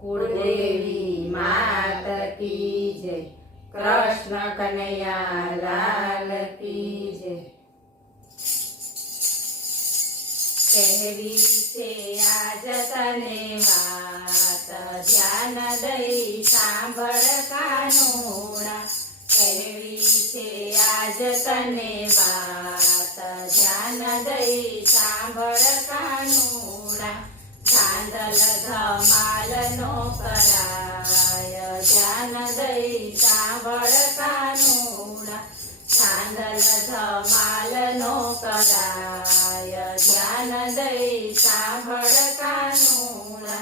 कुलदेवी मात की जय। कृष्ण कन्हैया लाल की जय। कहवी छे आज तने वात ध्यान दई सांभळ कानूड़ा। कहवी छे आज तने वात ध्यान दई सांभळ कानूड़ा। धांधल धमाल नो कराय ध्यान दई सांभळ कानूड़ा। धांधल धमाल नो कराय ध्यान दई सांभळ कानूड़ा।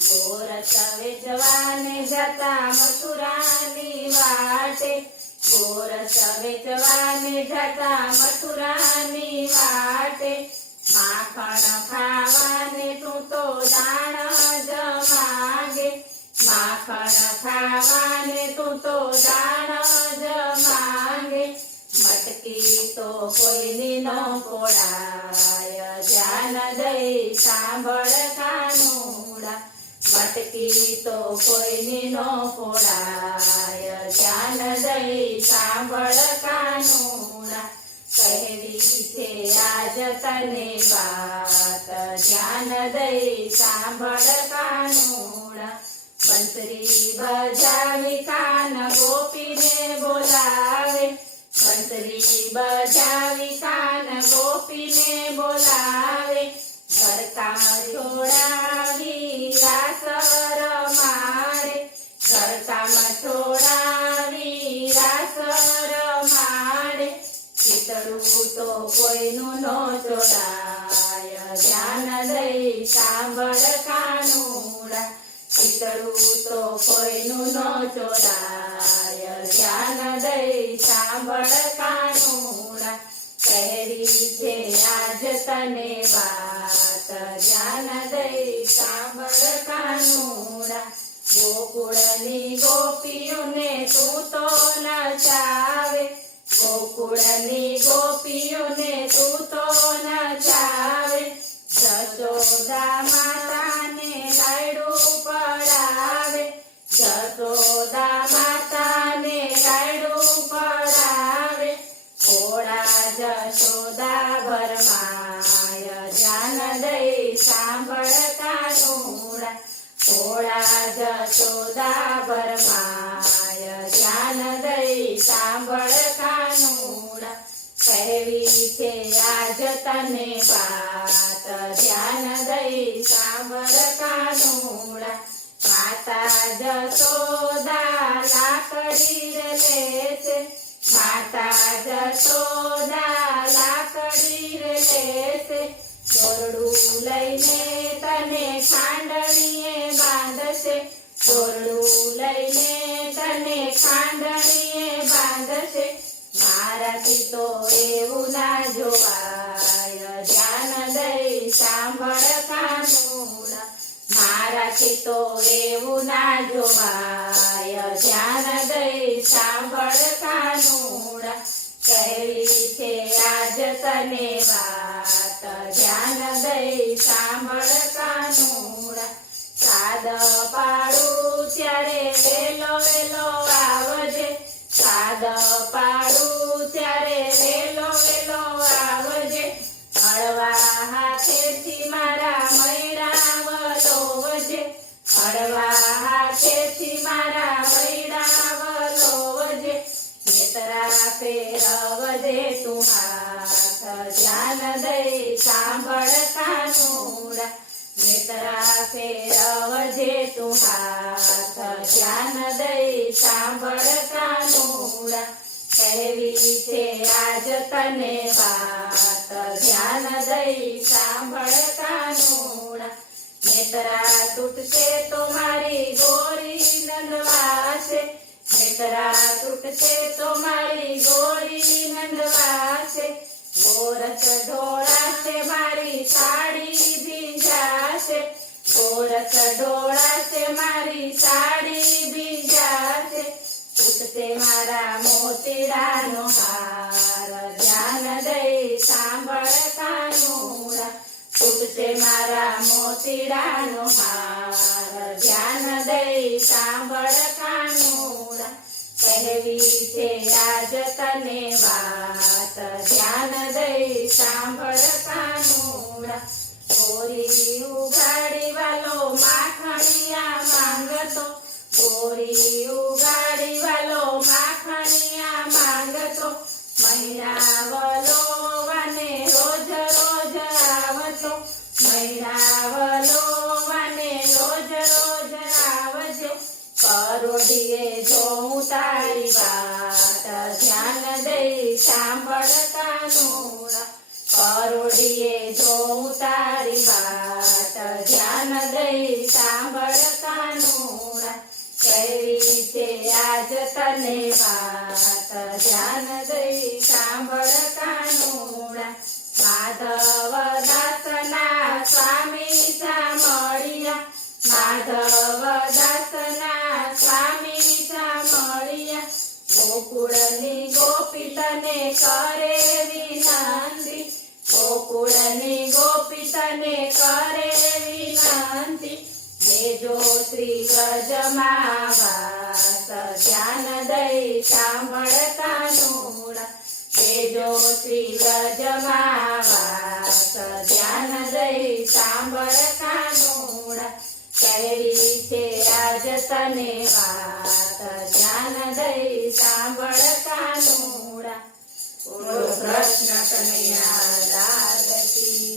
गोरस वेचवाने जता मथुरानी वाटे। गोरस वेचवाने जता मथुरानी वाटे। माखण खावाने तू तो दाण ज मागे। माखण खावाने तू तो दाण ज मागे। मटकी तो कोईनी न पोड़ाय ध्यान दई सांभळ कानूड़ा। मटकी तो कोईनी न पोड़ाय ध्यान दई सांभळ कानूड़ा। कहवी छे आज तने वात ध्यान दई सांभळ कानूड़ा। बंसरी बजावी कान गोपीने बोलावे। बंसरी बजावी कान गोपीने बोलावे। घरकाम छोड़ावी रास रमाड़े। घरकाम छोड़ावी रास रमाड़े। पितळू तो कोईनु नो छोड़ाय ध्यान दई सांभळ कानूड़ा। पितळू तो कोईनु नो छोड़ाय ध्यान दई सांभळ कानूड़ा। कहवी छे आज तने वात ध्यान दई सांभळ कानूड़ा। गोकुळनी गोपीओने तू तो नचावे। गोकुळनी गोपीओने तू तो नचावे। जशोदा माताने रायडू पड़ावे। जशोदा माताने रायडू पड़ावे। घोड़ा जशोदा भरमाय ध्यान दई सांभळ कानूड़ा। घोड़ा जशोदा भरमाय ध्यान दई सांभळ कानूड़ा। कहवी छे आज तने वात ध्यान दई सांभळ कानूड़ा। माता जशोदा लाकड़ी लेसे। माता जशोदा लाकड़ी लेसे। दोरडू लईने तने खांडणीए बांधशे। दोरडू लईने तने खांडणीए बांधशे। माराथी तो एवुं ना जोवाय ध्यान दई सांभळ कानूड़ा। माराथी तो एवुं ना जोवाय ध्यान दई सांभळ कानूड़ा। कहवी छे आज तने वात ध्यान दई सांभळ कानूड़ा। साद पाडू त्यारे वेलो वेलो आवजे। साद पाडू त्यारे वेलो वेलो आवजे। हळवा हाथेथी मारा मैड़ा वलोवजे। हळवा हाथेथी मारा मैड़ा वलोवजे। नेत्रा फेरवजे तू हाथ ध्यान दई सांभळ कानूड़ा। नेत्रा फेरवजे तू हाथ ध्यान दई सांभळ कानूड़ा। कहवी छे आज तने वात ध्यान दई सांभळ कानूड़ा। नेत्रा तूटशे तो मारी गोरी नंदवासे। नेत्रा तूटशे तो मारी गोरी नंदवासे। गोरस ढोळासे मारी साड़ी भींजासे। गोरस ढोळासे मारी साड़ी भींजासे। तूटशे मारा मोतीडानो हार ध्यान दई सांभळ कानूड़ा। તૂટશે મારા મોતીડાનો હાર ધ્યાન દઈ સાંભળ કાનુડા કહેવી છે આજ તને વાત ધ્યાન દઈ સાંભળ કાનુડા ગોરી ઉગાડી વાલો માખણિયા માંગતો ગોરી ઉગાડી વાલો માખણિયા માંગતો મહિનાવલો વાને રોજ રોજ આવતો મહિનાવલો વાને રોજ રોજ આવજો કરોડીએ જોઉં તારી વાત ધ્યાન દઈ સાંભળ કાનુડા કરોડીએ જોઉં તારી વાત ધ્યાન દઈ સાંભળ કાનુડા કેવી છે આજ તને વાત ધ્યાન દઈ સાંભળ કાનુડા માધવ દાસના સ્વામી સામળિયા માધવ દાસના સ્વામી સામળિયા ગોકુળની ગોપી તને કરે વિનંતી ગોકુળની ગોપી તને કરે વિનંતી દેજો શ્રી ગજમાં વાસ ધ્યાન દઈ સાંભળ કાનુડા દેજો શ્રી ગજમાં વાસ ધ્યાન દઈ સાંભળ કાનુડા કેવી છે આજ તને વાત ધ્યાન દઈ સાંભળ કાનુડા બોલો કૃષ્ણ કનૈયા લાલ કી